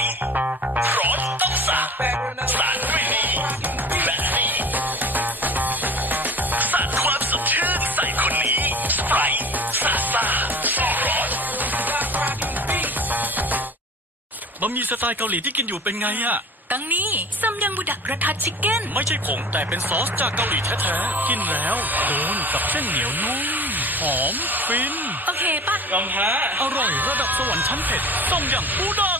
ไรอนต้องสักสักไม่ดีแบบนี้สักความสดชื่นใส่คนนี้ไปสักตาสร้อนบะหมี่สไตล์เกาหลีที่กินอยู่เป็นไงอะตั้งนี้ซัมยังบุดักกระทัดชิคเก้นไม่ใช่ผงแต่เป็นซอสจากเกาหลีแท้ๆ กินแล้วโดนกับเส้นเหนียวนุ่มหอมฟินโอเคปะลองแพ้อร่อยระดับสวรรค์ชั้นเผ็ดซัมยังบุดัก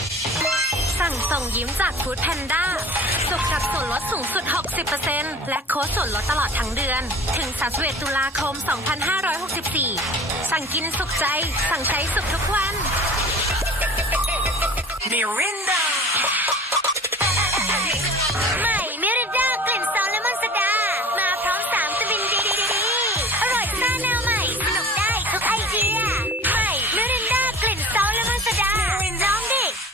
ั่งส่งยิ้มจากฟู้ดแพนด้า สุดกับส่วนลดสูงสุด 60%และโค้ดส่วนลดตลอดทั้งเดือน ถึง31ตุลาคม 2564 สั่งกินสุขใจ สั่งใช้สุขทุกวัน Be e